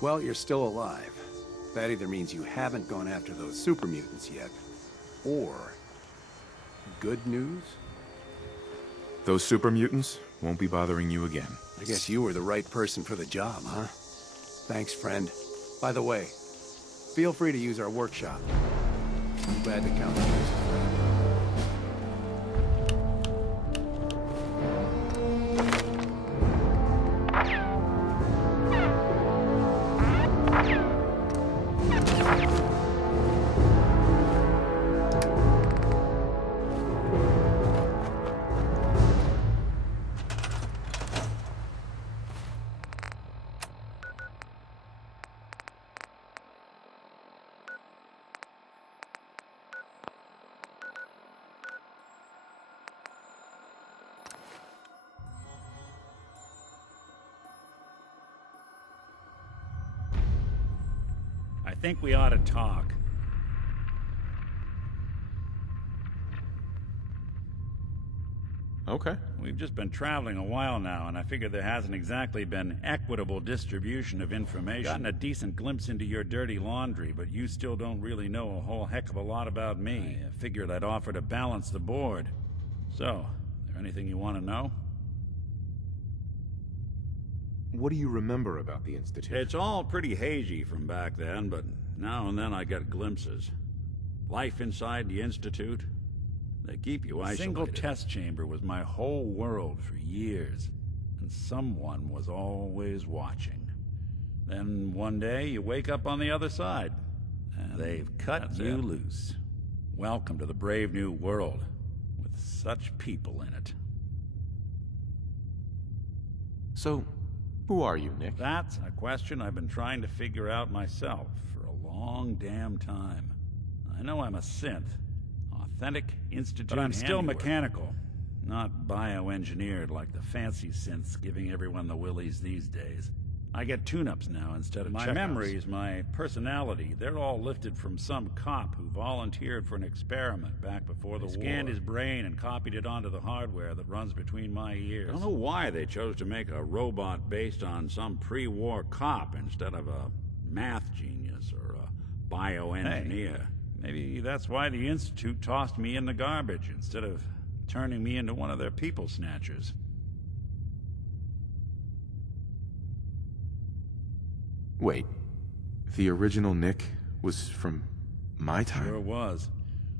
Well, you're still alive. That either means you haven't gone after those super mutants yet, or... good news? Those super mutants won't be bothering you again. I guess you were the right person for the job, huh? Thanks, friend. By the way, feel free to use our workshop. I'm glad to count on you as a friend. I think we ought to talk. Okay. We've just been traveling a while now, and I figure there hasn't exactly been equitable distribution of information. Gotten a decent glimpse into your dirty laundry, but you still don't really know a whole heck of a lot about me. I figured I'd offer to balance the board. So, is there anything you want to know? What do you remember about the Institute? It's all pretty hazy from back then, but now and then I get glimpses. Life inside the Institute. They keep you isolated. A single test chamber was my whole world for years, and someone was always watching. Then one day you wake up on the other side, and they've cut you loose. Welcome to the brave new world, with such people in it. So, who are you, Nick? That's a question I've been trying to figure out myself for a long damn time. I know I'm a synth. Authentic Institute, but I'm still mechanical, not bioengineered like the fancy synths giving everyone the willies these days. I get tune-ups now instead of my memories, my personality, they're all lifted from some cop who volunteered for an experiment back before the war. They scanned his brain and copied it onto the hardware that runs between my ears. I don't know why they chose to make a robot based on some pre-war cop instead of a math genius or a bioengineer. Hey. Maybe that's why the Institute tossed me in the garbage instead of turning me into one of their people snatchers. Wait, the original Nick was from my time? Sure was.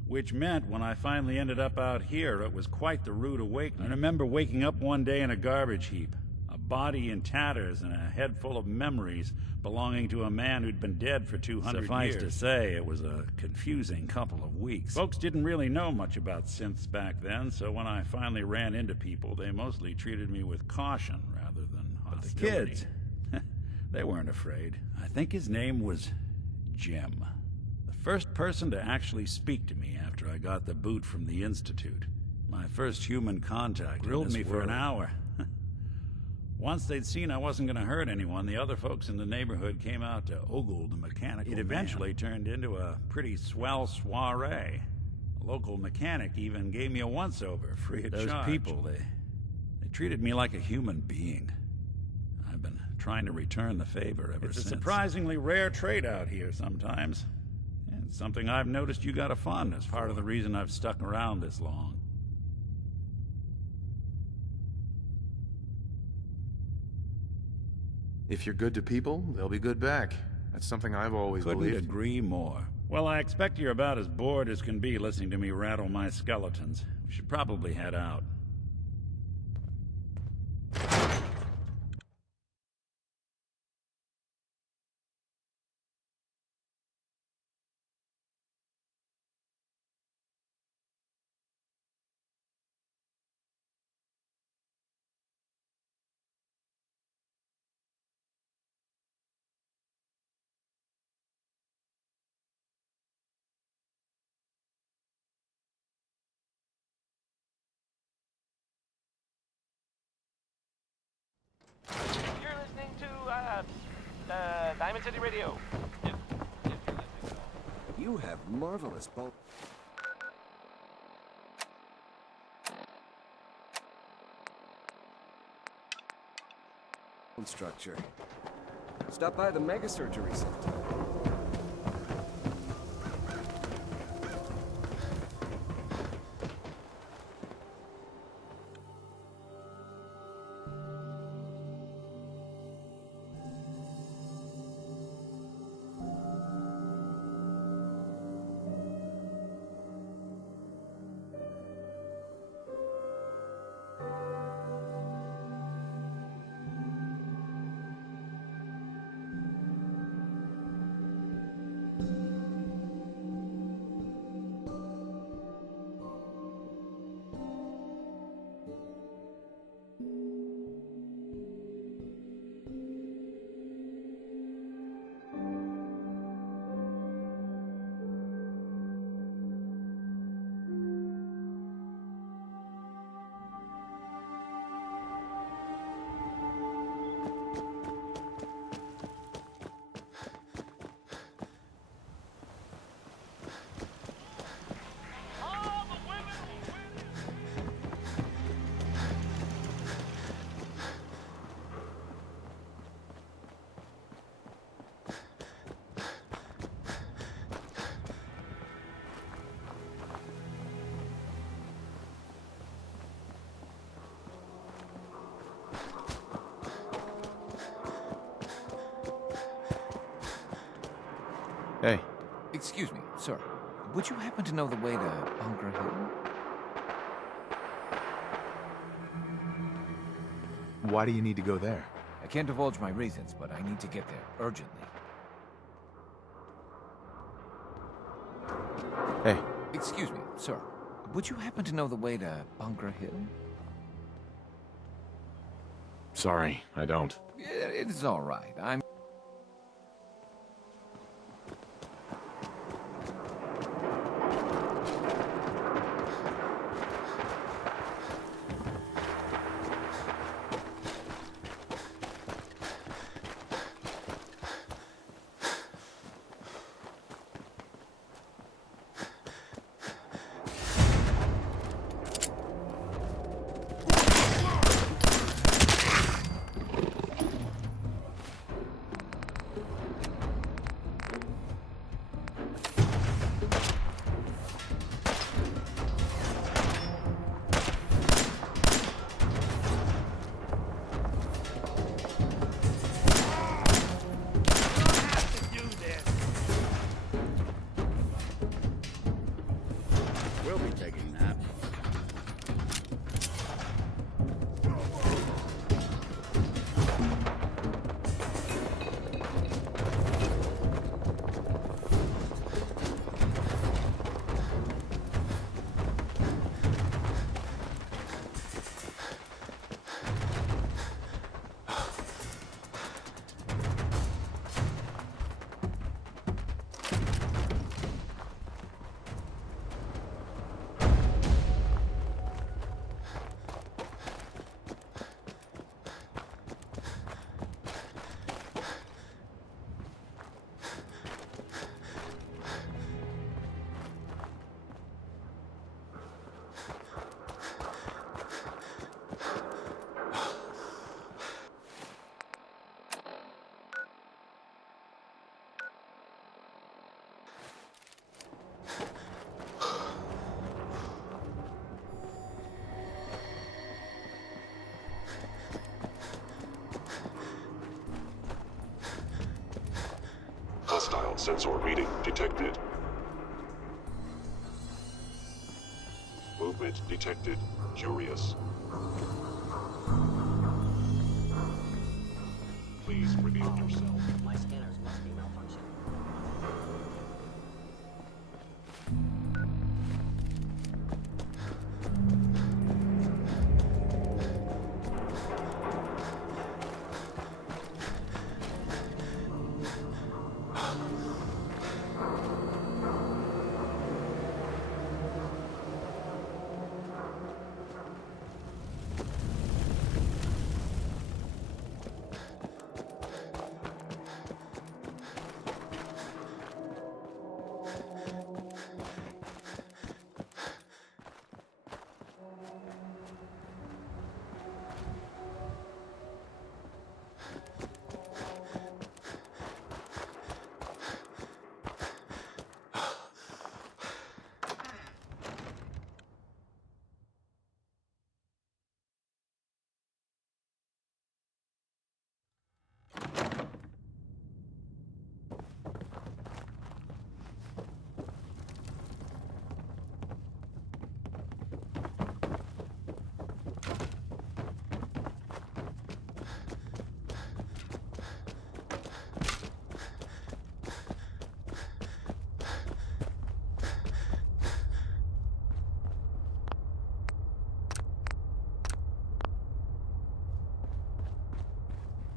Which meant when I finally ended up out here, it was quite the rude awakening. I remember waking up one day in a garbage heap, a body in tatters and a head full of memories belonging to a man who'd been dead for 200 years. Suffice to say, it was a confusing couple of weeks. Folks didn't really know much about synths back then, so when I finally ran into people, they mostly treated me with caution rather than hostility. But the kids, they weren't afraid. I think his name was Jim. The first person to actually speak to me after I got the boot from the Institute. My first human contact. Grilled me for an hour. Once they'd seen I wasn't going to hurt anyone, the other folks in the neighborhood came out to ogle the mechanical. It eventually turned into a pretty swell soiree. A local mechanic even gave me a once-over, free of charge. Those people, they treated me like a human being. I've been trying to return the favor ever since. It's a surprisingly rare trait out here sometimes. And it's something I've noticed you got a fondness for. Part of the reason I've stuck around this long. If you're good to people, they'll be good back. That's something I've always believed. Couldn't agree more. Well, I expect you're about as bored as can be listening to me rattle my skeletons. We should probably head out. You're listening to, Diamond City Radio. If you're listening at all. You have marvelous bone structure. Stop by the mega surgery center. Hey, Excuse me, sir. Would you happen to know the way to Bunker Hill? why do you need to go there? I can't divulge my reasons, but I need to get there urgently. Hey, Excuse me, sir. Would you happen to know the way to Bunker Hill? sorry, I don't. It is all right. I'm... We'll be taking that. Hostile sensor reading detected. Movement detected. Curious. Please reveal yourself. My scanners must be malfunctioning.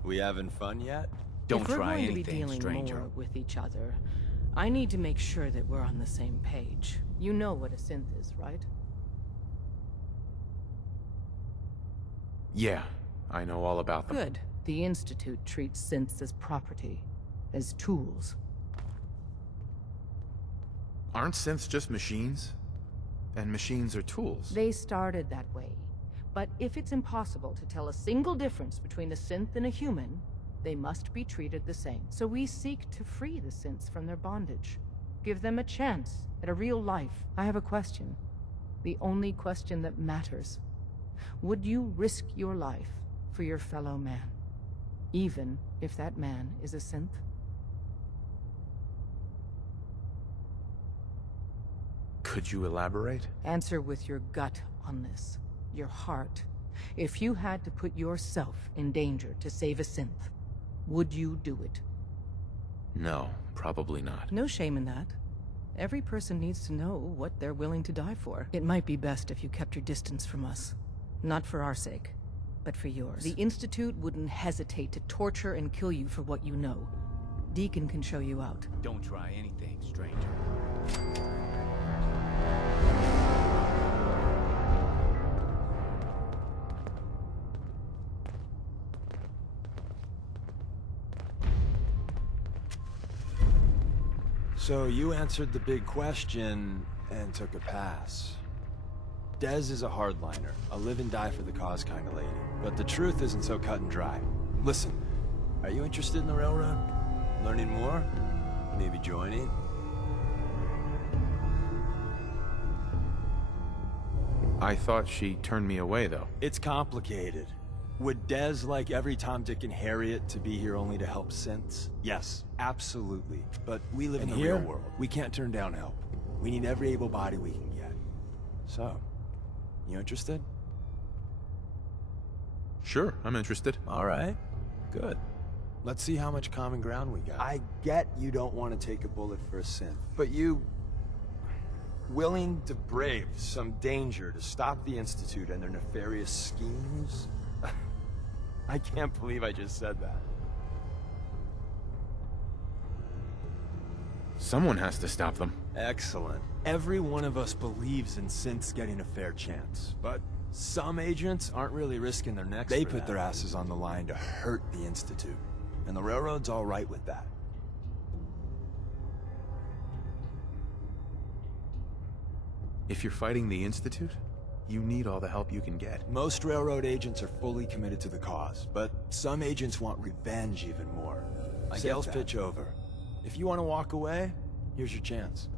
We having fun yet? Don't if we're try going to be anything, dealing stranger. more with each other, I need to make sure that we're on the same page. You know what a synth is, right? Yeah, I know all about them. Good. The Institute treats synths as property, as tools. Aren't synths just machines? And machines are tools. They started that way. But if it's impossible to tell a single difference between a synth and a human, they must be treated the same. So we seek to free the synths from their bondage. Give them a chance at a real life. I have a question. The only question that matters. Would you risk your life for your fellow man? Even if that man is a synth? Could you elaborate? Answer with your gut on this. Your heart. If you had to put yourself in danger to save a synth, would you do it? No, probably not. No shame in that. Every person needs to know what they're willing to die for. It might be best if you kept your distance from us. Not for our sake, but for yours. The Institute wouldn't hesitate to torture and kill you for what you know. Deacon can show you out. Don't try anything, stranger. So you answered the big question and took a pass. Dez is a hardliner, a live and die for the cause kind of lady. But the truth isn't so cut and dry. Listen, are you interested in the railroad? Learning more? Maybe joining? I thought she turned me away, though. It's complicated. Would Dez like every Tom, Dick, and Harriet to be here only to help synths? Yes, absolutely. But we live in the real world. We can't turn down help. We need every able body we can get. So, you interested? Sure, I'm interested. All right, good. Let's see how much common ground we got. I get you don't want to take a bullet for a synth, but you... willing to brave some danger to stop the Institute and their nefarious schemes? I can't believe I just said that. Someone has to stop them. Excellent. Every one of us believes in synths getting a fair chance, but some agents aren't really risking their necks. They put their asses on the line to hurt the Institute, and the Railroad's all right with that. If you're fighting the Institute, you need all the help you can get. Most Railroad agents are fully committed to the cause, but some agents want revenge even more. Sales pitch over. If you want to walk away, here's your chance.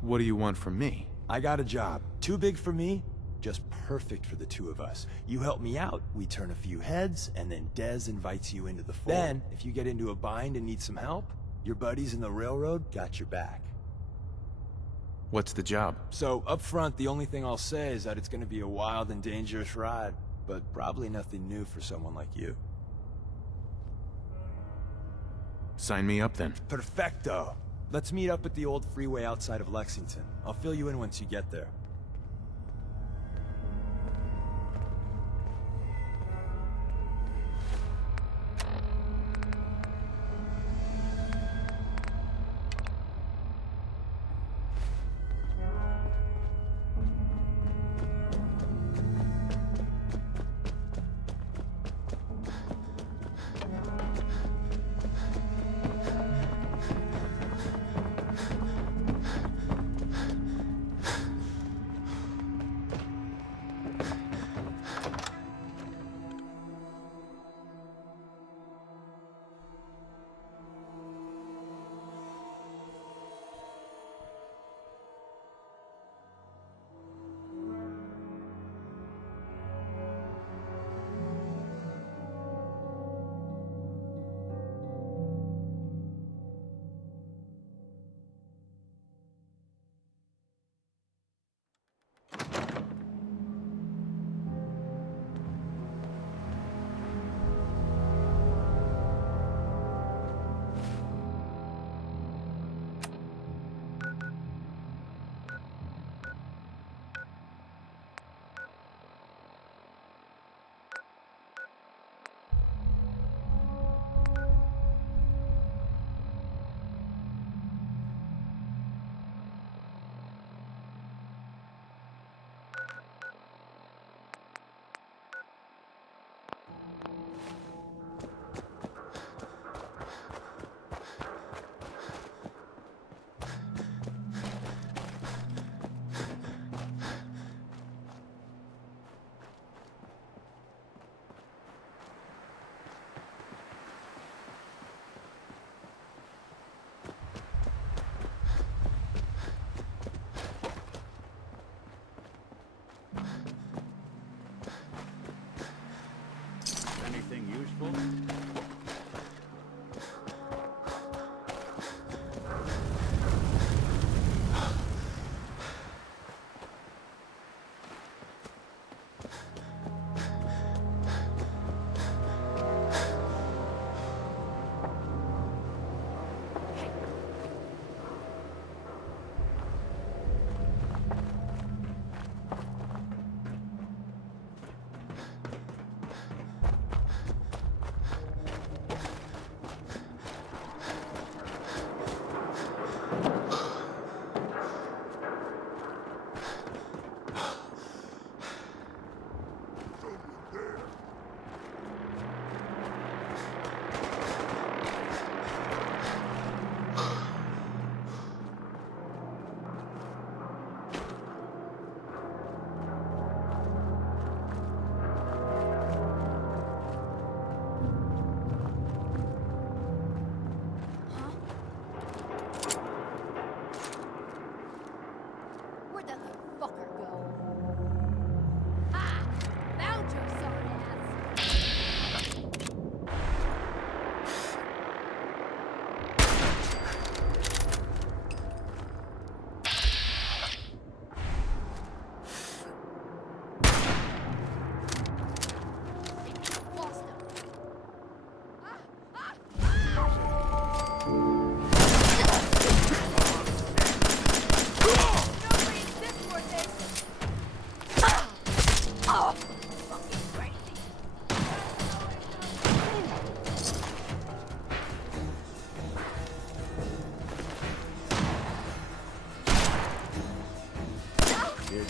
What do you want from me? I got a job. Too big for me, just perfect for the two of us. You help me out, we turn a few heads, and then Dez invites you into the fold. Then, if you get into a bind and need some help, your buddies in the Railroad got your back. What's the job? So, up front, the only thing I'll say is that it's gonna be a wild and dangerous ride, but probably nothing new for someone like you. Sign me up then. Perfecto! Let's meet up at the old freeway outside of Lexington. I'll fill you in once you get there.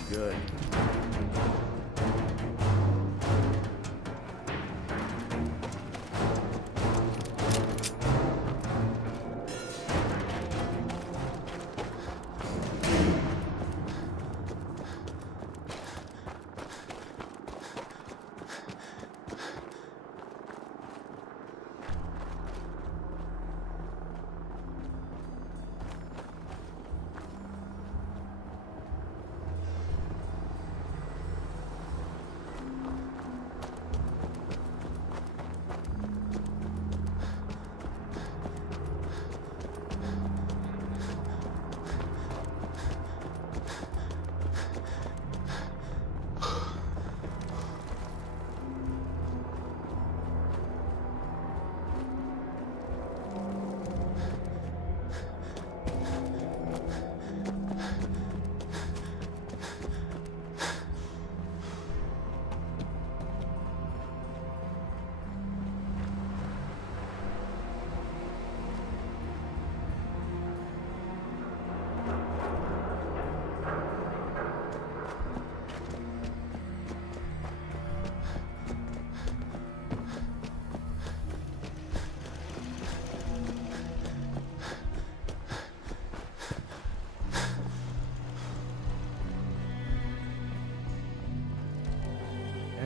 Good.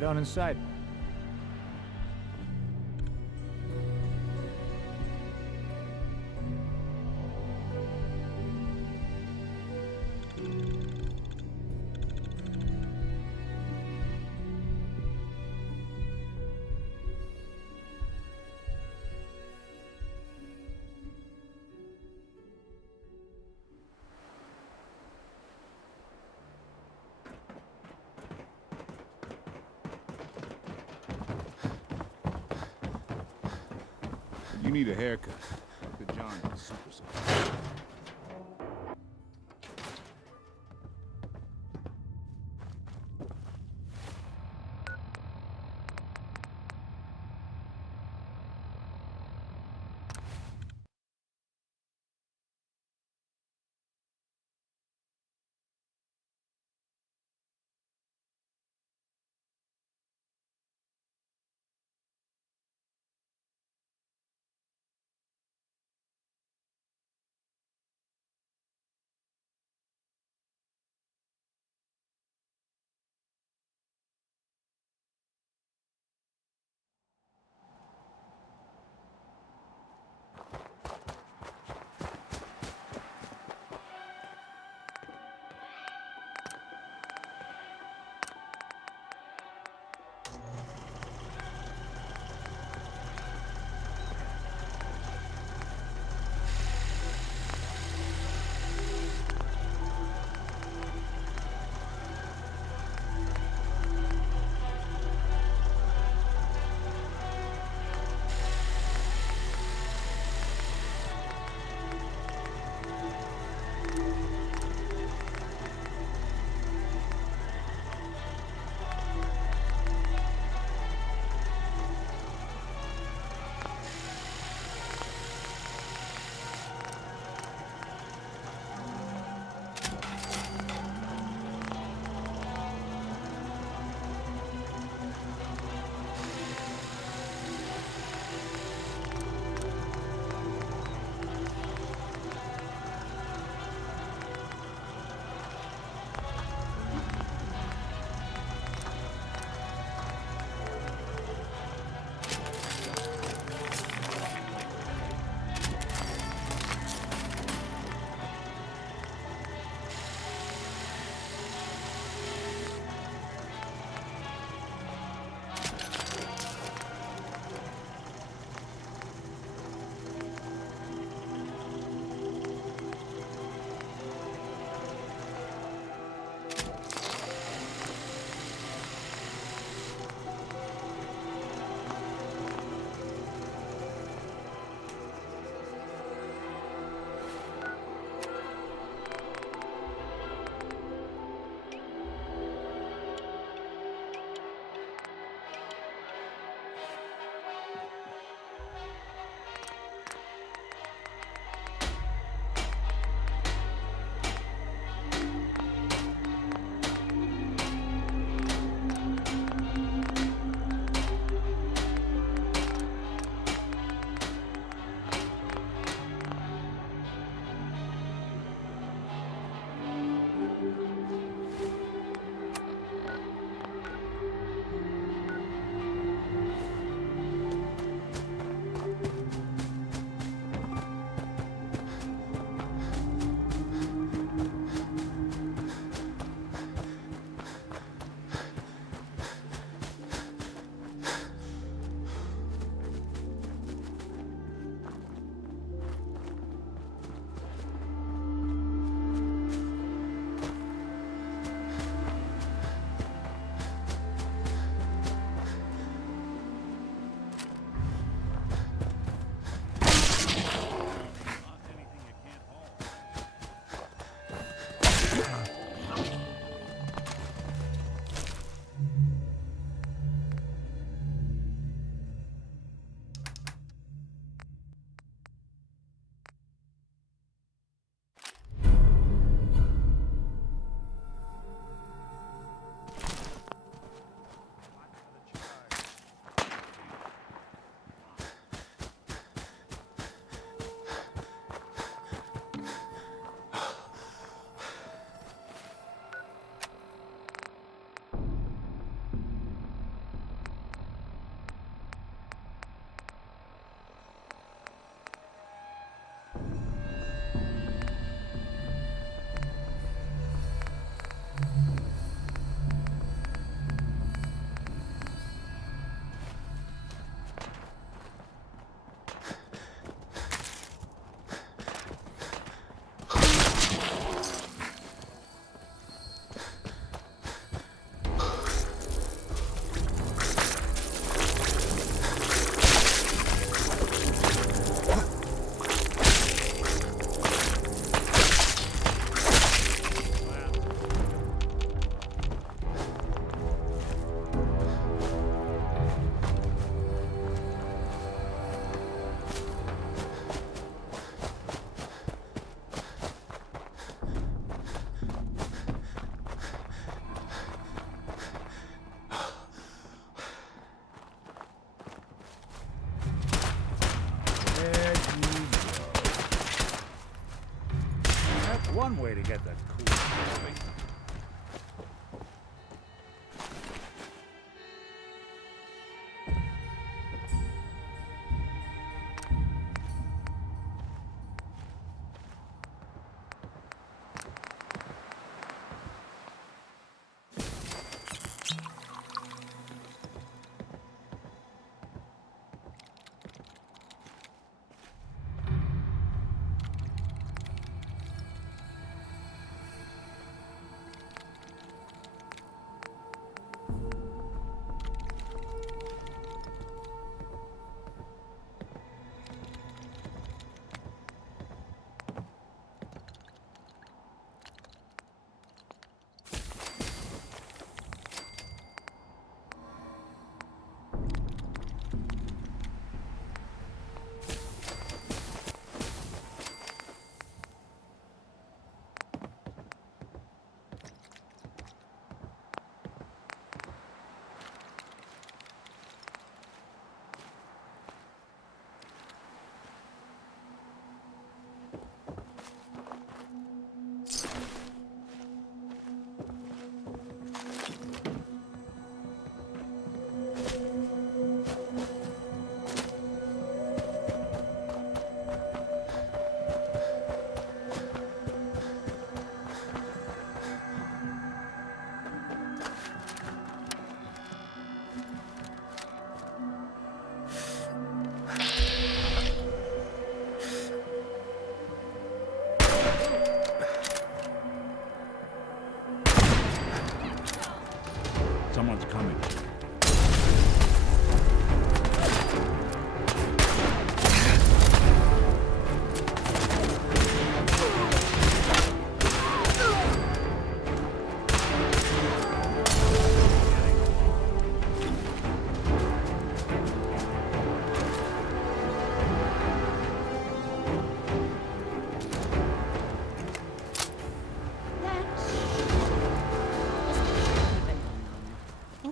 Head on inside. You need a haircut. The John is super soft. one way to get that cool story. Someone's coming.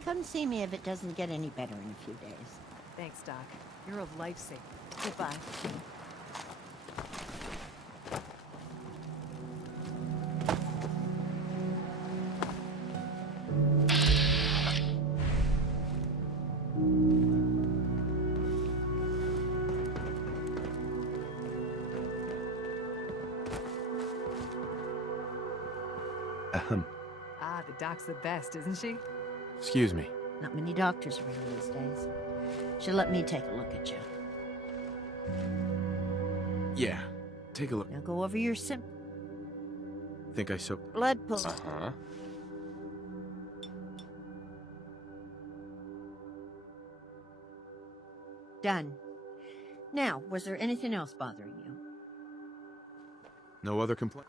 Come see me if it doesn't get any better in a few days. Thanks, Doc. You're a lifesaver. Goodbye. Ah, the doc's the best, isn't she? Excuse me. Not many doctors around these days. She'll let me take a look at you. Yeah. Take a look. Now go over your symptoms. Think I so. Blood pull. Uh-huh. Done. Now, was there anything else bothering you? No other complaint?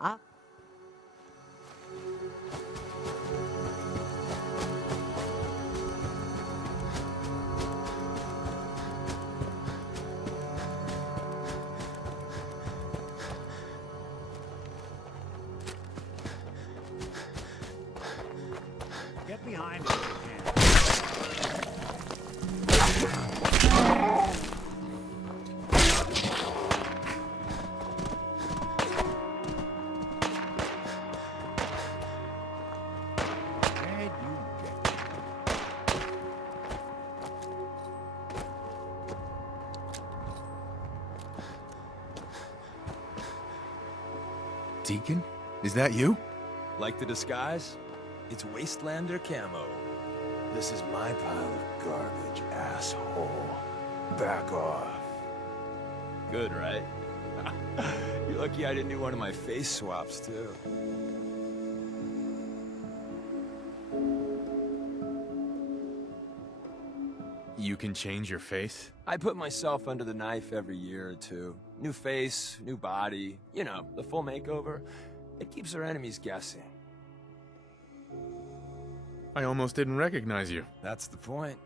Get behind me if you can. Where'd you get? Deacon? Is that you? Like the disguise? It's Wastelander camo. This is my pile of garbage, asshole. Back off. Good, right? You're lucky I didn't do one of my face swaps, too. You can change your face? I put myself under the knife every year or two. New face, new body. You know, the full makeover. It keeps our enemies guessing. I almost didn't recognize you. That's the point.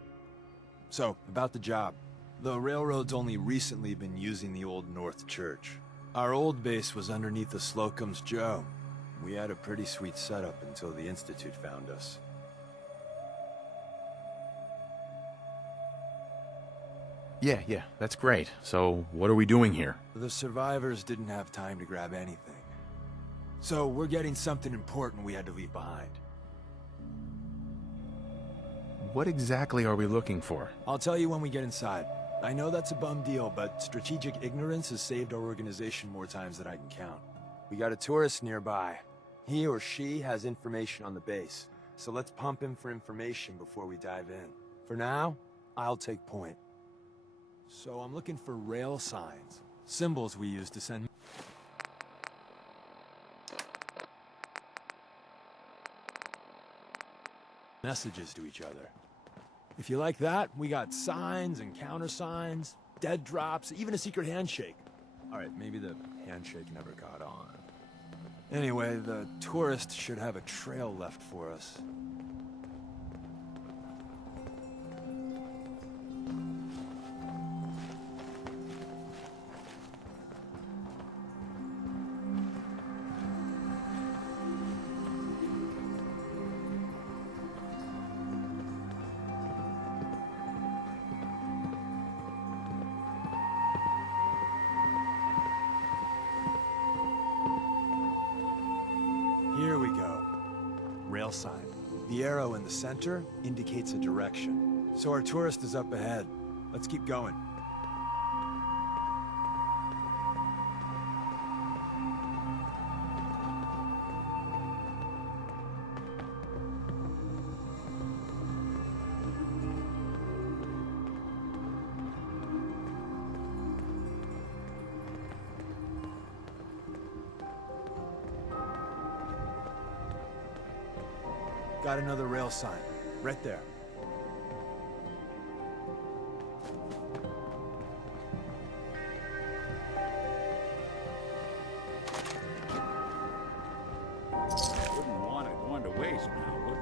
So, about the job. The railroad's only recently been using the Old North Church. Our old base was underneath the Slocum's Joe. We had a pretty sweet setup until the Institute found us. Yeah, that's great. So, what are we doing here? The survivors didn't have time to grab anything. So we're getting something important we had to leave behind. What exactly are we looking for? I'll tell you when we get inside. I know that's a bum deal, but strategic ignorance has saved our organization more times than I can count. We got a tourist nearby. He or she has information on the base, so let's pump him for information before we dive in. For now, I'll take point. So I'm looking for rail signs, symbols we use to send messages to each other. If you like that, we got signs and countersigns, dead drops, even a secret handshake. Alright, maybe the handshake never got on. Anyway, the tourist should have a trail left for us. Here we go. Rail sign. The arrow in the center indicates a direction. So our tourist is up ahead. Let's keep going. Got another rail sign. Right there. Wouldn't want it going to waste now, would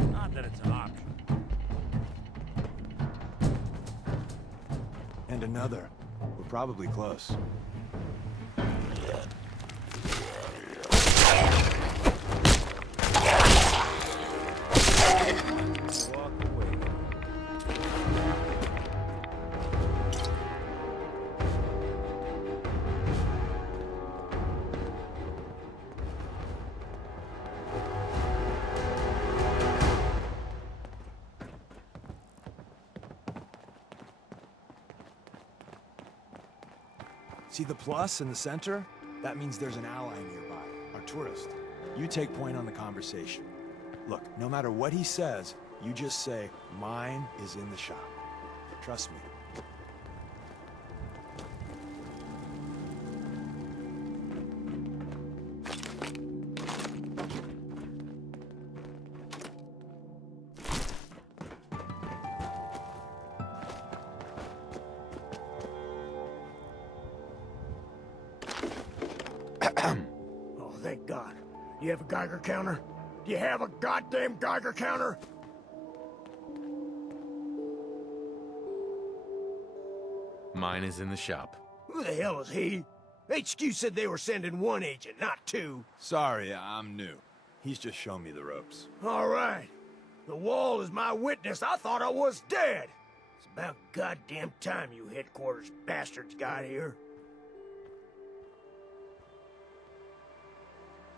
we? Not that it's an option. And another. We're probably close. Walk away. See the plus in the center? That means there's an ally nearby, our tourist. You take point on the conversation. Look, no matter what he says, you just say, mine is in the shop. Trust me. Oh, thank God. You have a Geiger counter? Do you have a goddamn Geiger counter? Mine is in the shop. Who the hell is he? HQ said they were sending one agent, not two. Sorry, I'm new. He's just shown me the ropes. All right. The wall is my witness. I thought I was dead. It's about goddamn time you headquarters bastards got here.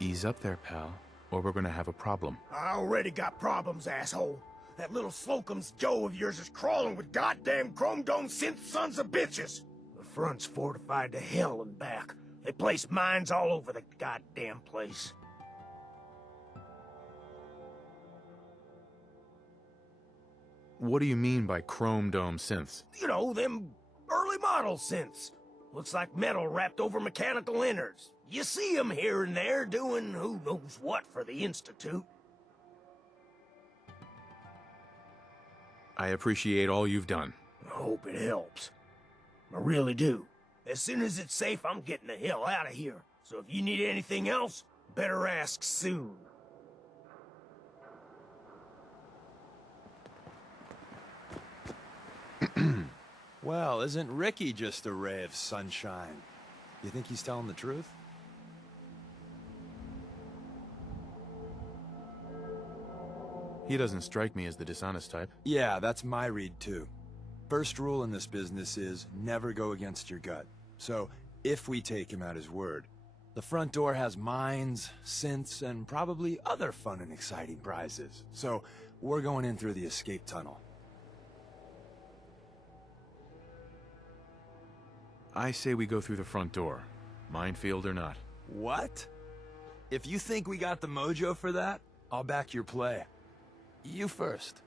Ease up there, pal, or we're gonna have a problem. I already got problems, asshole. That little Slocum's Joe of yours is crawling with goddamn chrome dome synth sons of bitches. The front's fortified to hell and back. They place mines all over the goddamn place. What do you mean by chrome dome synths? You know, them early model synths. Looks like metal wrapped over mechanical innards. You see them here and there doing who knows what for the Institute. I appreciate all you've done. I hope it helps. I really do. As soon as it's safe, I'm getting the hell out of here. So if you need anything else, better ask soon. Well, isn't Ricky just a ray of sunshine? You think he's telling the truth? He doesn't strike me as the dishonest type. Yeah, that's my read too. First rule in this business is never go against your gut. So, if we take him at his word, the front door has mines, synths, and probably other fun and exciting prizes. So, we're going in through the escape tunnel. I say we go through the front door, minefield or not. What? If you think we got the mojo for that, I'll back your play. You first.